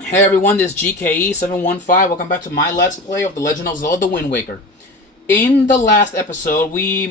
Hey everyone, this is GKE715. Welcome back to my Let's Play of The Legend of Zelda: The Wind Waker. In the last episode, we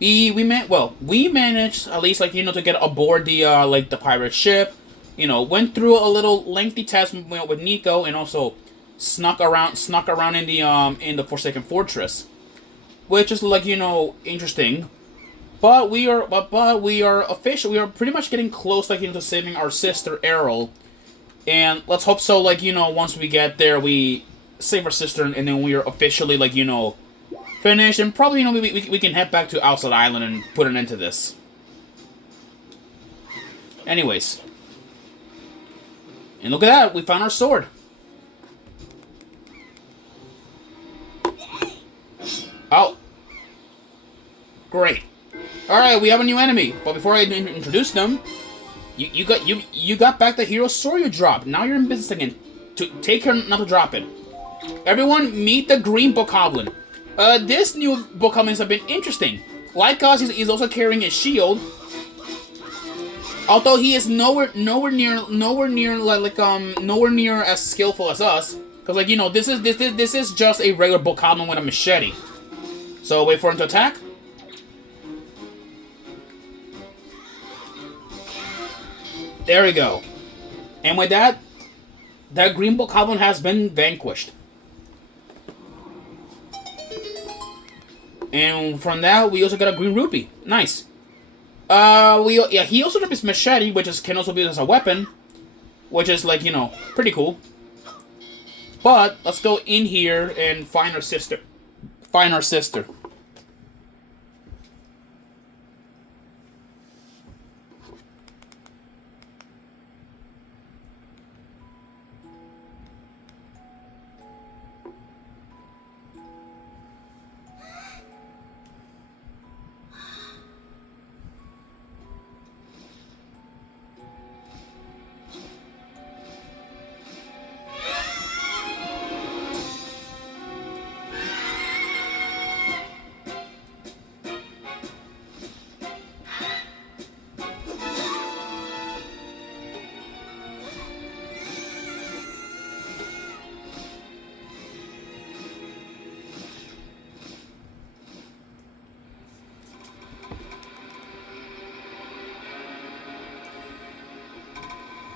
managed at least to get aboard the pirate ship. Went through a little lengthy test with Nico, and also snuck around in the Forsaken Fortress, which is interesting. But we are pretty much getting close to saving our sister Errol. And let's hope so, once we get there, we save our sister, and then we are officially, finished. And probably, we can head back to Outside Island and put an end to this. Anyways. And look at that, we found our sword. Oh. Great. Alright, we have a new enemy. But before I introduce them, you got back the hero sword you dropped. Now you're in business again. To take care not to drop it. Everyone, meet the green bokoblin. This new bokoblins have been interesting. Like us, he's also carrying a shield. Although he is nowhere near as skillful as us. Cause this is just a regular bokoblin with a machete. So wait for him to attack. There we go. And with that, that green bokoblin has been vanquished. And from that, we also got a green rupee. Nice. He also dropped his machete, which can also be used as a weapon, which is pretty cool. But let's go in here and find our sister. Find our sister.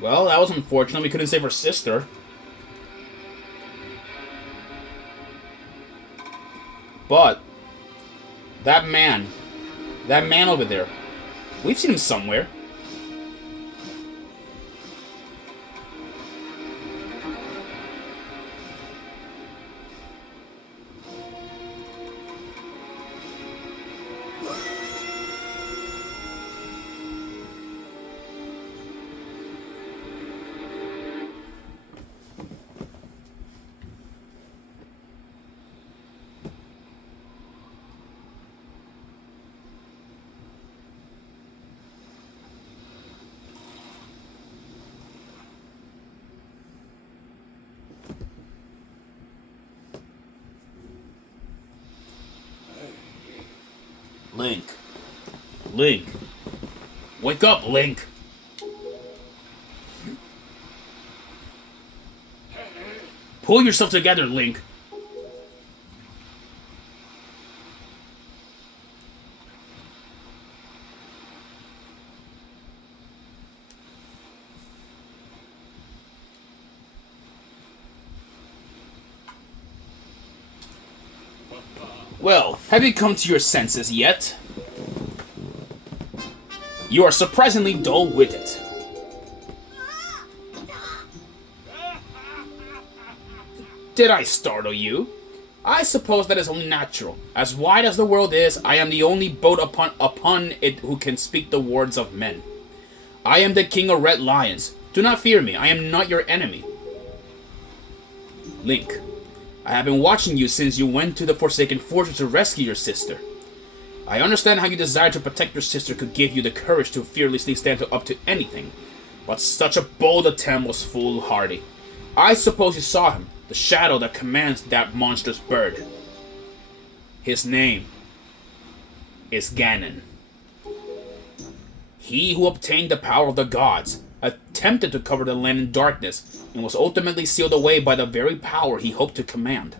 Well, that was unfortunate. We couldn't save her sister. But that man over there, we've seen him somewhere. Link. Link. Wake up, Link. Pull yourself together, Link. Well, have you come to your senses yet? You are surprisingly dull-witted. Did I startle you? I suppose that is only natural. As wide as the world is, I am the only boat upon it who can speak the words of men. I am the king of Red Lions. Do not fear me, I am not your enemy. Link, I have been watching you since you went to the Forsaken Fortress to rescue your sister. I understand how your desire to protect your sister could give you the courage to fearlessly stand up to anything, but such a bold attempt was foolhardy. I suppose you saw him, the shadow that commands that monstrous bird. His name is Ganon. He who obtained the power of the gods, attempted to cover the land in darkness, and was ultimately sealed away by the very power he hoped to command.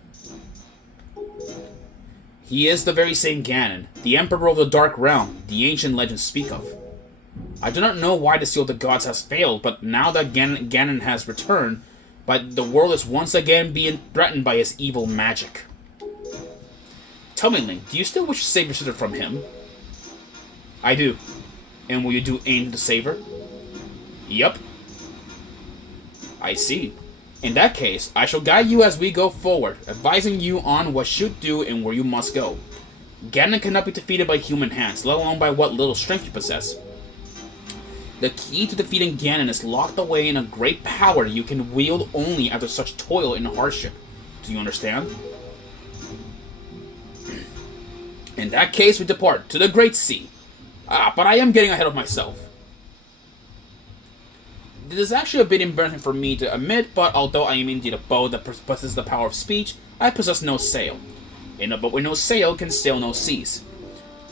He is the very same Ganon, the Emperor of the Dark Realm the ancient legends speak of. I do not know why the Seal of the Gods has failed, but now that Ganon has returned, but the world is once again being threatened by his evil magic. Tell me, Link, do you still wish to save your sister from him? I do. And will you aim to save her? Yup. I see. In that case, I shall guide you as we go forward, advising you on what you should do and where you must go. Ganon cannot be defeated by human hands, let alone by what little strength you possess. The key to defeating Ganon is locked away in a great power you can wield only after such toil and hardship. Do you understand? In that case, we depart to the Great Sea. But I am getting ahead of myself. This is actually a bit embarrassing for me to admit, but although I am indeed a bow that possesses the power of speech, I possess no sail. In a boat with no sail can sail no seas.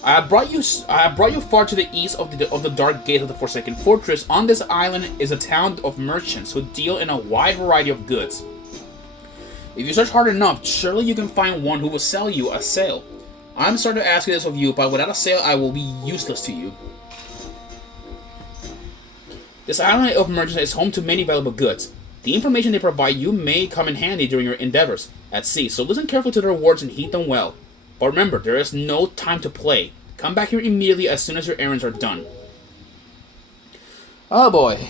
I have brought you far to the east of the dark gate of the Forsaken Fortress. On this island is a town of merchants who deal in a wide variety of goods. If you search hard enough, surely you can find one who will sell you a sail. I'm sorry to ask this of you, but without a sail, I will be useless to you. This island of merchants is home to many valuable goods. The information they provide you may come in handy during your endeavors at sea, so listen carefully to their words and heed them well. But remember, there is no time to play. Come back here immediately as soon as your errands are done. Oh boy.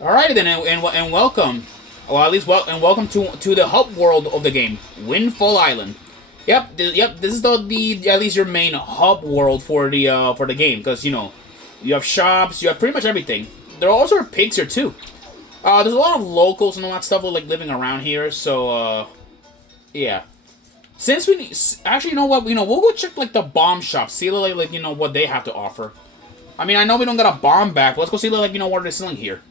Alright then, and welcome. Well, at least welcome to the hub world of the game, Windfall Island. Yep. This is the at least your main hub world for the game, because you know you have shops, you have pretty much everything. There are also pigs here too. There's a lot of locals and all that stuff like living around here. So yeah. Since we actually, you know what, we'll go check like the bomb shop, see like you know what they have to offer. I mean, I know we don't got a bomb back, but let's go see like you know what they're selling here.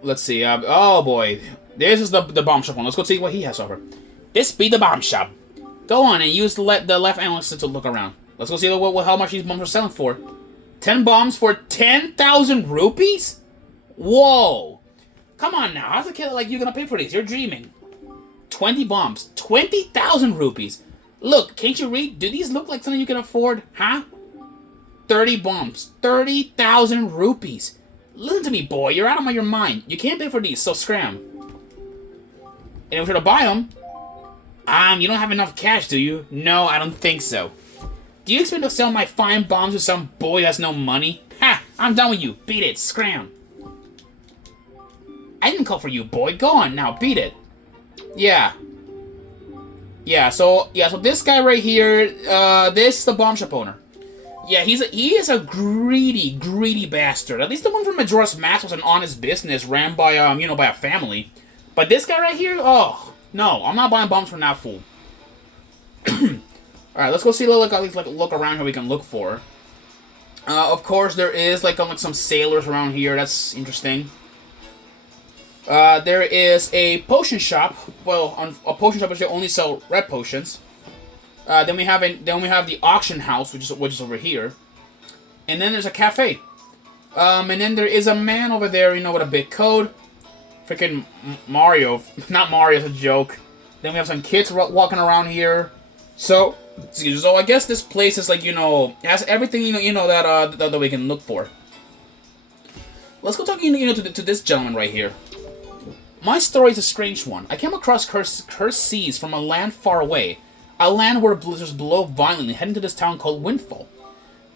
Let's see. Oh boy, this is the bomb shop one. Let's go see what he has to offer. This be the bomb shop. Go on and use the left analyst to look around. Let's go see how much these bombs are selling for. 10 bombs for 10,000 rupees? Whoa! Come on now, how's a kid like you gonna pay for these? You're dreaming. 20 bombs, 20,000 rupees. Look, can't you read? Do these look like something you can afford? Huh? 30 bombs, 30,000 rupees. Listen to me, boy. You're out of your mind. You can't pay for these, so scram. And if we're to buy them, you don't have enough cash, do you? No, I don't think so. Do you expect to sell my fine bombs to some boy that's no money? Ha! I'm done with you. Beat it. Scram. I didn't call for you, boy. Go on now. Beat it. Yeah. So this guy right here, this is the bomb shop owner. Yeah, he is a greedy bastard. At least the one from Majora's Mask was an honest business ran by by a family. But this guy right here, oh no, I'm not buying bombs from that fool. All right, let's go see look around here we can look for. Of course, there is like some sailors around here. That's interesting. There is a potion shop. Well, a potion shop which they only sell red potions. Then we have the auction house, which is over here, and then there's a cafe. And then there is a man over there, with a big coat. Freaking Mario, not Mario, it's a joke. Then we have some kids walking around here. So I guess this place is like has everything that we can look for. Let's go talk to this gentleman right here. My story is a strange one. I came across cursed seas from a land far away. A land where blizzards blow violently, heading to this town called Windfall.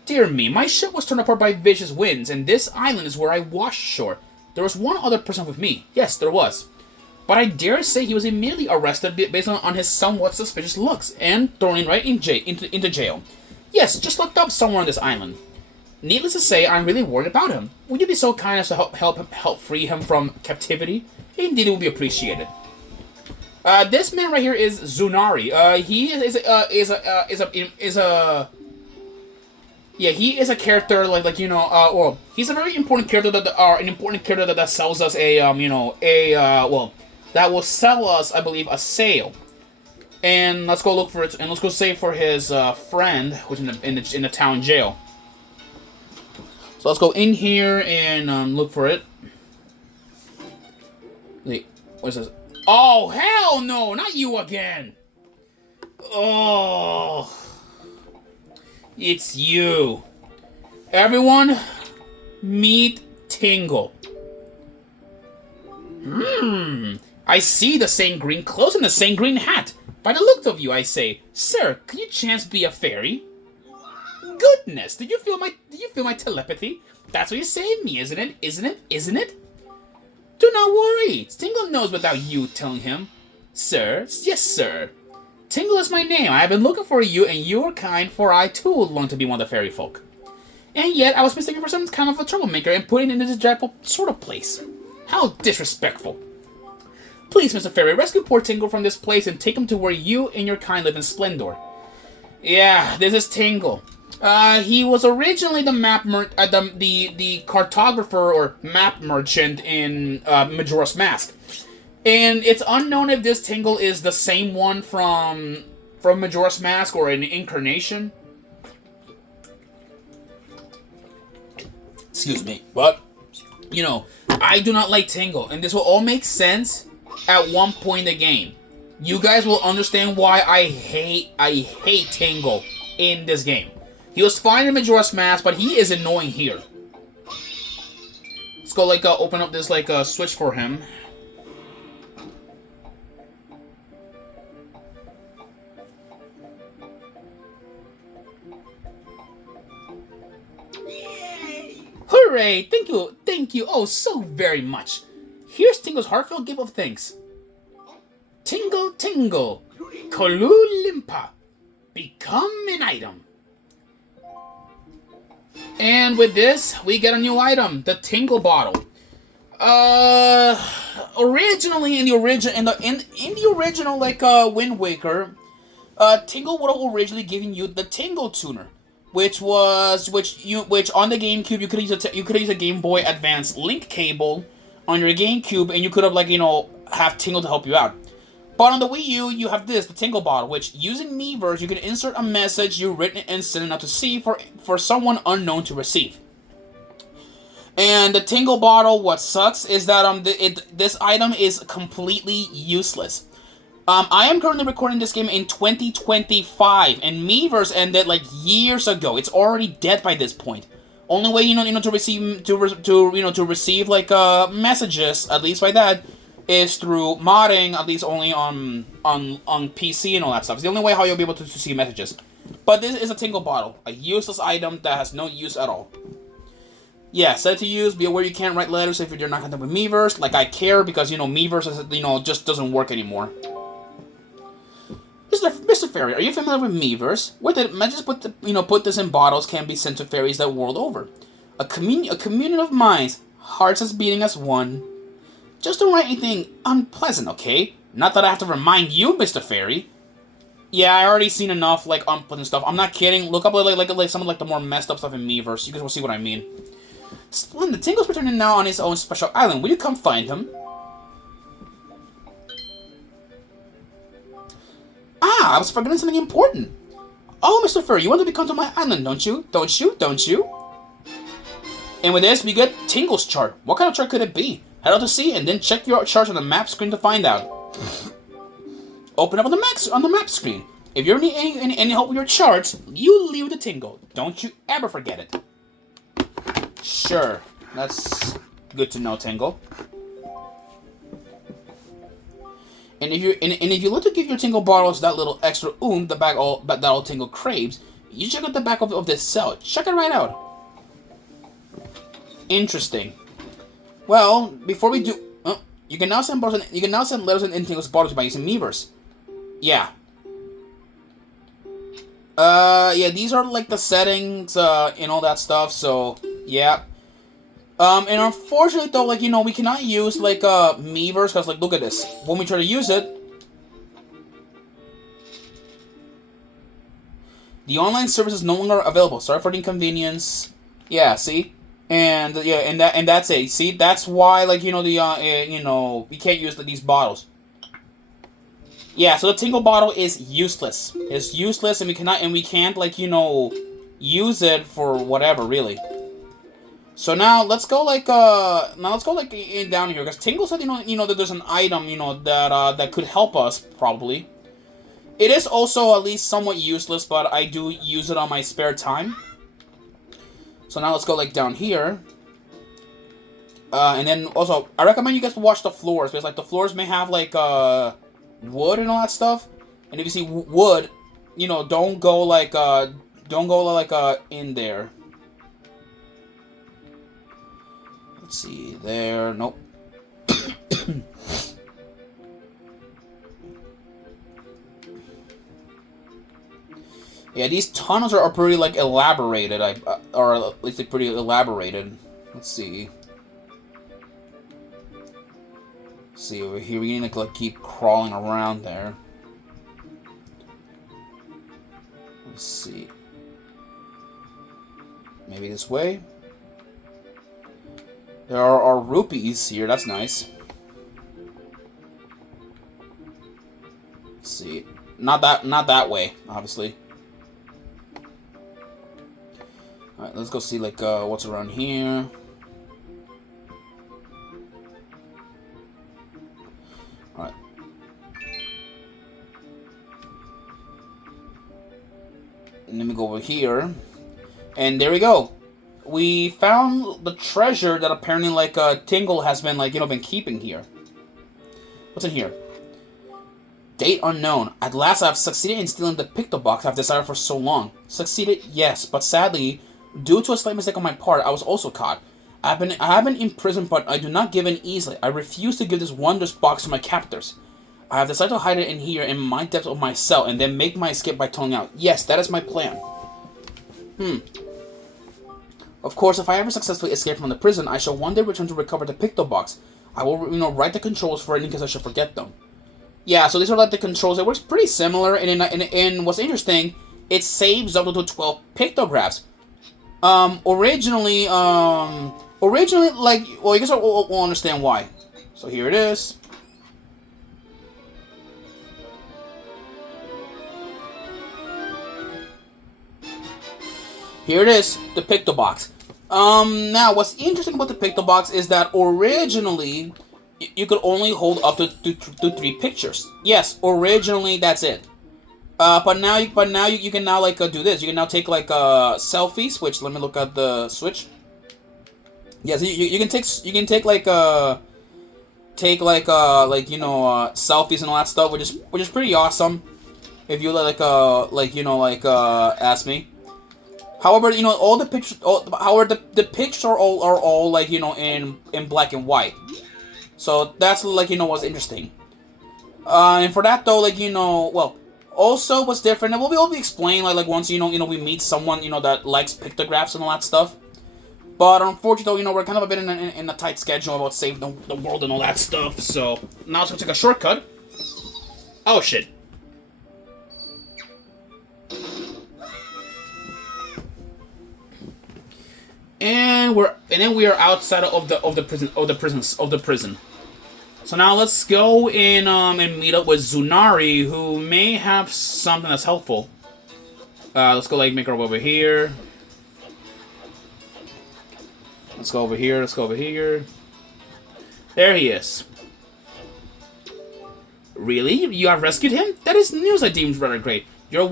Dear me, my ship was torn apart by vicious winds, and this island is where I washed ashore. There was one other person with me. Yes, there was. But I dare say he was immediately arrested based on his somewhat suspicious looks, and thrown right into jail. Yes, just locked up somewhere on this island. Needless to say, I'm really worried about him. Would you be so kind as to help free him from captivity? Indeed, it would be appreciated. This man right here is Zunari. He is a character well, he's a very important character that sells us that will sell us, I believe, a sail. And let's go look for it. And let's go save for his friend, who's in the town jail. So let's go in here and look for it. Wait, what's this? Oh, hell no! Not you again! Oh, it's you. Everyone, meet Tingle. I see the same green clothes and the same green hat. By the look of you, I say, sir, could you chance be a fairy? Goodness, did you feel my telepathy? That's what you saved me, isn't it? Isn't it? Do not worry. Tingle knows without you telling him. Sir, yes, sir. Tingle is my name. I have been looking for you and your kind, for I too long to be one of the fairy folk. And yet, I was mistaken for some kind of a troublemaker and put into this dreadful sort of place. How disrespectful. Please, Mr. Fairy, rescue poor Tingle from this place and take him to where you and your kind live in splendor. Yeah, this is Tingle. He was originally the the cartographer or map merchant in Majora's Mask. And it's unknown if this Tingle is the same one from Majora's Mask or an incarnation. Excuse me. But, you know, I do not like Tingle. And this will all make sense at one point in the game. You guys will understand why I hate Tingle in this game. He was fine in Majora's Mask, but he is annoying here. Let's go, open up this, switch for him. Hooray! Thank you, oh, so very much. Here's Tingle's heartfelt gift of thanks. Tingle, tingle, Kolulimpa, become an item. And with this, we get a new item, the Tingle Bottle. Originally in the original Wind Waker, Tingle would have originally given you the Tingle Tuner, which on the GameCube you could use a Game Boy Advance link cable on your GameCube, and you could have have Tingle to help you out. But on the Wii U, you have the Tingle Bottle, which, using Miiverse, you can insert a message you've written and send it out to sea for someone unknown to receive. And the Tingle Bottle, what sucks is that this item is completely useless. I am currently recording this game in 2025, and Miiverse ended years ago. It's already dead by this point. Only way to receive messages, at least by that, is through modding, at least only on PC and all that stuff. It's the only way how you'll be able to see messages. But this is a Tingle Bottle, a useless item that has no use at all. Yeah, set to use. Be aware you can't write letters if you're not connected with Miiverse. I care because Miiverse is, just doesn't work anymore. Mr. Fairy, are you familiar with Miiverse? With it, messages put this in bottles can be sent to fairies that world over. A communion of minds, hearts as beating as one. Just don't write anything unpleasant, okay? Not that I have to remind you, Mr. Fairy. Yeah, I already seen enough, unpleasant stuff. I'm not kidding. Look up, some of, the more messed up stuff in Miiverse. You guys will see what I mean. Splendid. Tingle's returning now on his own special island. Will you come find him? Ah, I was forgetting something important. Oh, Mr. Fairy, you want to come to my island, don't you? Don't you? And with this, we get Tingle's chart. What kind of chart could it be? Head out to sea and then check your charts on the map screen to find out. Open up on the map screen. If you need any help with your charts, you leave the Tingle. Don't you ever forget it. Sure, that's good to know, Tingle. And if you look to give your Tingle bottles that little extra that all Tingle craves, you check out the back of this cell. Check it right out. Interesting. Well, before we do, you can now send letters in Tingle's bottles by using Miiverse. Yeah. Yeah, these are the settings and all that stuff. So yeah. And unfortunately though, we cannot use Miiverse because look at this. When we try to use it, the online service is no longer available. Sorry for the inconvenience. Yeah, see. And yeah, and that's it. See, that's why we can't use these bottles. Yeah, so the tingle bottle is useless. It's useless, and we can't like use it for whatever really. So now let's go like in down here because Tingle said that there's an item that could help us probably. It is also at least somewhat useless, but I do use it on my spare time. So now let's go like down here. And then also, I recommend you guys watch the floors, because like the floors may have like wood and all that stuff. And if you see wood, don't go like in there. Let's see there. Nope. Yeah, these tunnels are pretty like elaborated. Or at least like pretty elaborated. Let's see. See over here, we need to like keep crawling around there. Let's see. Maybe this way. There are rupees here. That's nice. Let's see. Not that way, obviously. All right, let's go see like what's around here. Alright. And let me go over here. And there we go. We found the treasure that apparently like Tingle has been like, been keeping here. What's in here? Date unknown. At last I've succeeded in stealing the picto box I've desired for so long. Succeeded, yes, but sadly, due to a slight mistake on my part, I was also caught. I have been imprisoned, but I do not give in easily. I refuse to give this wondrous box to my captors. I have decided to hide it in here in my depths of my cell and then make my escape by tunneling out. Yes, that is my plan. Of course, if I ever successfully escape from the prison, I shall one day return to recover the picto box. I will, write the controls for it in case I should forget them. Yeah, so these are like the controls. It works pretty similar, and what's interesting, it saves up to 12 pictographs. Originally, like, well, you guys will understand why. So here it is. Here it is, the picto box. Now, what's interesting about the picto box is that originally, you could only hold up to 3 pictures. Yes, originally that's it. But now you can now like do this. You can now take like selfies. Which let me look at the Switch. Yeah, so you can take like selfies and all that stuff, which is pretty awesome. If you ask me. However, all the pictures, the pictures are all like in black and white. So that's like what's interesting. And for that though, like well. Also, what's different, and we'll be explained like once we meet someone that likes pictographs and all that stuff. But unfortunately, we're kind of a bit in a tight schedule about saving the world and all that stuff. So now it's gonna take a shortcut. Oh shit! And then we are outside of the prison. So now let's go in and meet up with Zunari, who may have something that's helpful. Let's go like make our way over here. Let's go over here. There he is. Really? You have rescued him? That is news I deemed rather great. You are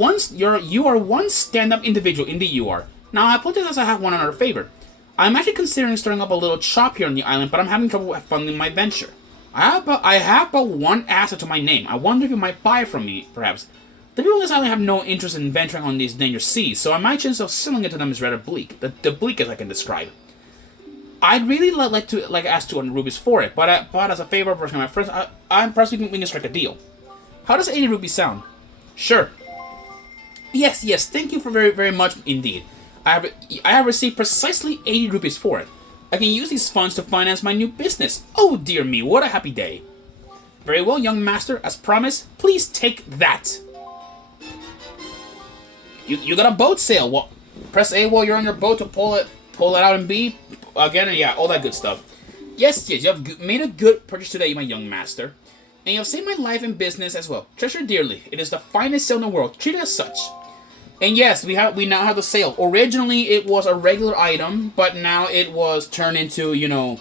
one stand-up individual, indeed you are. Now I apologize as I have one other favor. I'm actually considering starting up a little shop here on the island, but I'm having trouble funding my venture. I have but one asset to my name. I wonder if you might buy from me, perhaps. The people on this island have no interest in venturing on these dangerous seas, so my chance of selling it to them is rather bleak. The bleakest I can describe. I'd really like to ask 200 rupees for it, but as a favor for my friends, perhaps we can strike a deal. How does 80 rupees sound? Sure. Yes, thank you for very, very much indeed. I have received precisely 80 rupees for it. I can use these funds to finance my new business. Oh dear me, what a happy day. Very well, young master, as promised, please take that. You got a boat sail. Well, press A while you're on your boat to pull it out, and B, again, yeah, all that good stuff. Yes, you have made a good purchase today, my young master. And you have saved my life and business as well. Treasure dearly. It is the finest sail in the world. Treat it as such. And yes, we now have the sail. Originally, it was a regular item, but now it was turned into, you know...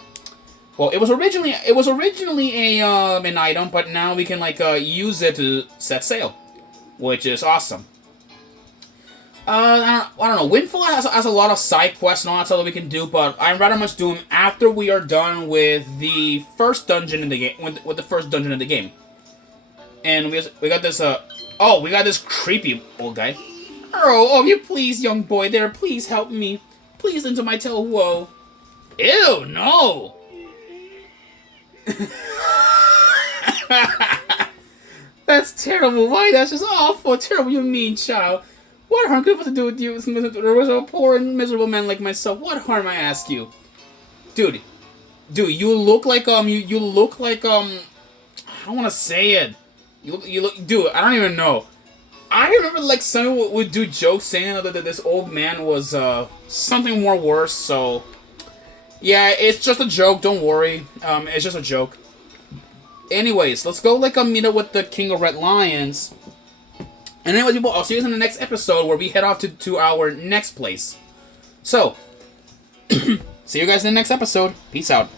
Well, it was originally a an item, but now we can, like, use it to set sail. Which is awesome. I don't know. Windfall has a lot of side quests and all that stuff that we can do, but I'd rather much do them after we are done with the first dungeon in the game. With the first dungeon in the game. And we got this we got this creepy old guy. Oh, you please, young boy there, please help me. Please into my tale of woe. Ew, no. That's terrible. Why? That's just awful. Terrible, you mean child. What harm could it to do with you? There was a poor and miserable man like myself. What harm, I ask you? Dude, you look like, you look like, I don't want to say it. You look, dude, I don't even know. I remember, like, someone would do jokes saying that this old man was, something more worse, so... Yeah, it's just a joke, don't worry. It's just a joke. Anyways, let's go, like, meet up with the King of Red Lions. And anyways, people, I'll see you guys in the next episode where we head off to our next place. So, see you guys in the next episode. Peace out.